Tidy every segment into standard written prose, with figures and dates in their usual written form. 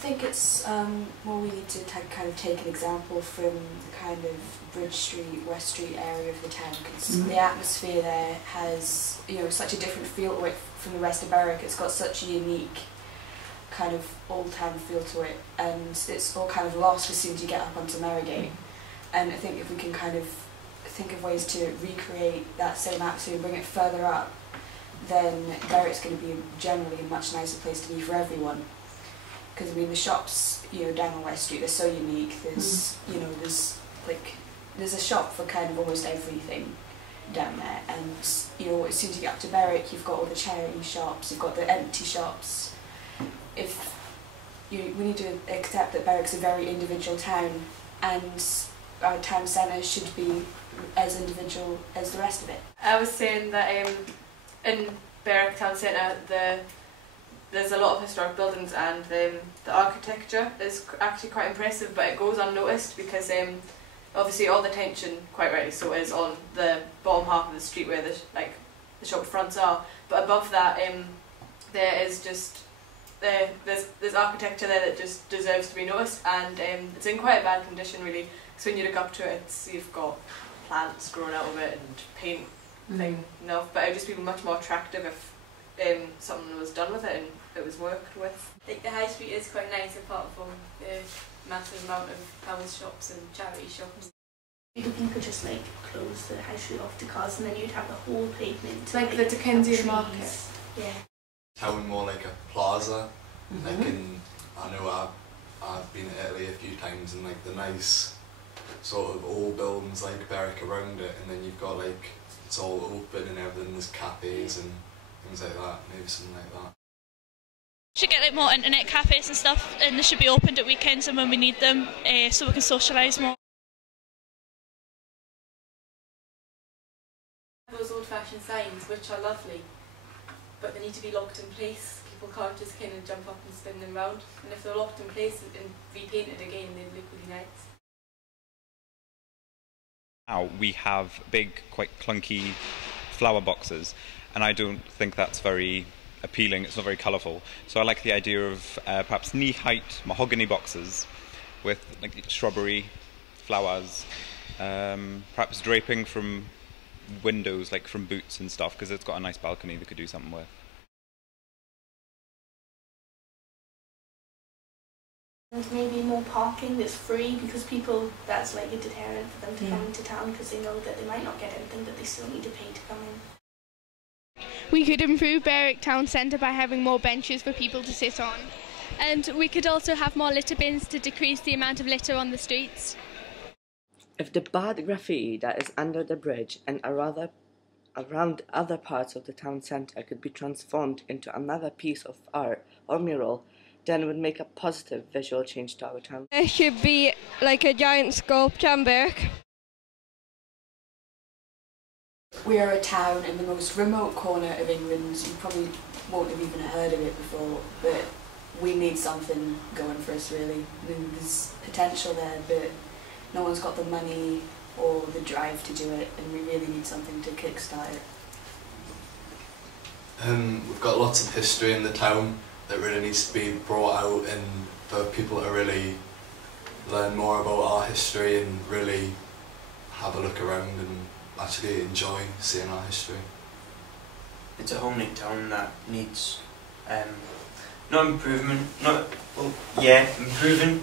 think it's more we need to kind of take an example from the kind of Bridge Street, West Street area of the town, because the atmosphere there has, you know, such a different feel to it from the rest of Berwick. It's got such a unique kind of old town feel to it, and it's all kind of lost as soon as you get up onto Merrygate. And I think if we can kind of think of ways to recreate that same atmosphere and bring it further up, then Berwick's going to be generally a much nicer place to be for everyone. Because I mean, the shops, you know, down on West Street, they're so unique. There's, you know, there's a shop for kind of almost everything down there. And you know, as soon as you get up to Berwick, you've got all the charity shops, you've got the empty shops. We need to accept that Berwick's a very individual town, and our town centre should be as individual as the rest of it. I was saying that in Berwick town centre, there's a lot of historic buildings, and the architecture is actually quite impressive, but it goes unnoticed because obviously all the attention, quite rightly so, is on the bottom half of the street where the shop fronts are. But above that, there is just there's architecture there that just deserves to be noticed, and it's in quite a bad condition really. So when you look up to it, you've got plants growing out of it and paint thing enough, but it would just be much more attractive if something was done with it and it was worked with. I think the high street is quite nice apart from the massive amount of house shops and charity shops. You could just like close the high street off to cars, and then you'd have the whole pavement. Like the Dickensian market. Yeah. Town more like a plaza. Like I know I've been to Italy a few times, and like the nice sort of old buildings like Berwick around it, and then you've got like it's all open and everything. There's cafes and things like that. Maybe something like that. Should get like more internet cafes and stuff, and they should be opened at weekends and when we need them, so we can socialise more. Those old-fashioned signs, which are lovely, but they need to be locked in place. People can't just kind of jump up and spin them round, and if they're locked in place and repainted again, they'd look really nice. Now we have big, quite clunky flower boxes, and I don't think that's very appealing. It's not very colourful. So I like the idea of perhaps knee-height mahogany boxes with like shrubbery, flowers, perhaps draping from windows, like from boots and stuff, because it's got a nice balcony they could do something with. And maybe more parking that's free, because that's like a deterrent for them to come into town, because they know that they might not get anything, but they still need to pay to come in. We could improve Berwick town centre by having more benches for people to sit on. And we could also have more litter bins to decrease the amount of litter on the streets. If the bad graffiti that is under the bridge and around other parts of the town centre could be transformed into another piece of art or mural, then it would make a positive visual change to our town. There should be like a giant sculpture in Berwick. We are a town in the most remote corner of England. You probably won't have even heard of it before, but we need something going for us really. I mean, there's potential there, but no one's got the money or the drive to do it, and we really need something to kickstart it. We've got lots of history in the town that really needs to be brought out, and for people to really learn more about our history and really have a look around and actually enjoy seeing our history. It's a homely town that needs not improvement, improving,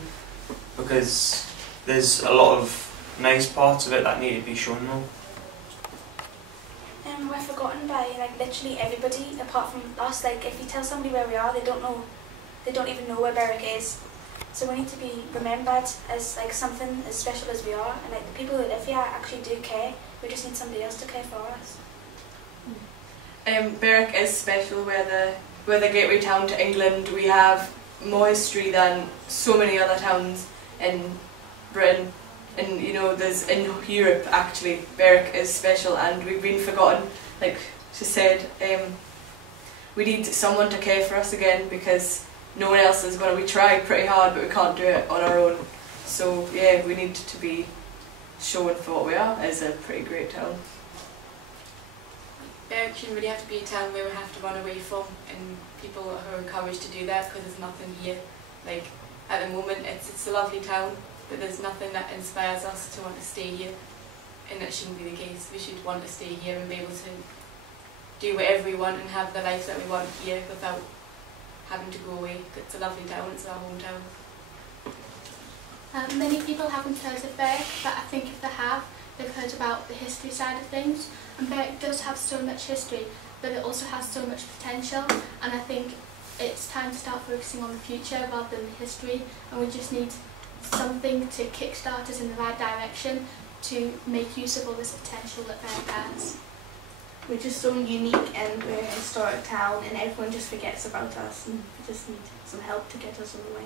because there's a lot of nice parts of it that need to be shown more. We're forgotten by like literally everybody apart from us. Like if you tell somebody where we are, they don't even know where Berwick is. So we need to be remembered as like something as special as we are, and like the people who live here actually do care. We just need somebody else to care for us. Berwick is special. We're the gateway town to England. We have more history than so many other towns in Britain. And you know, there's in Europe actually, Berwick is special, and we've been forgotten. Like she said, we need someone to care for us again, because no one else is going to. We tried pretty hard, but we can't do it on our own. So yeah, we need to be shown for what we are as a pretty great town. Berwick shouldn't really have to be a town where we have to run away from, and people are encouraged to do that because there's nothing here. Like at the moment it's a lovely town, but there's nothing that inspires us to want to stay here, and that shouldn't be the case. We should want to stay here and be able to do whatever we want and have the life that we want here without having to go away. It's a lovely town, it's our hometown. Many people haven't heard of Berwick, but I think if they have, they've heard about the history side of things. And Berwick does have so much history, but it also has so much potential, and I think it's time to start focusing on the future rather than the history, and we just need something to kickstart us in the right direction to make use of all this potential that Berwick has. We're just so unique and we're a historic town, and everyone just forgets about us, and we just need some help to get us on the way.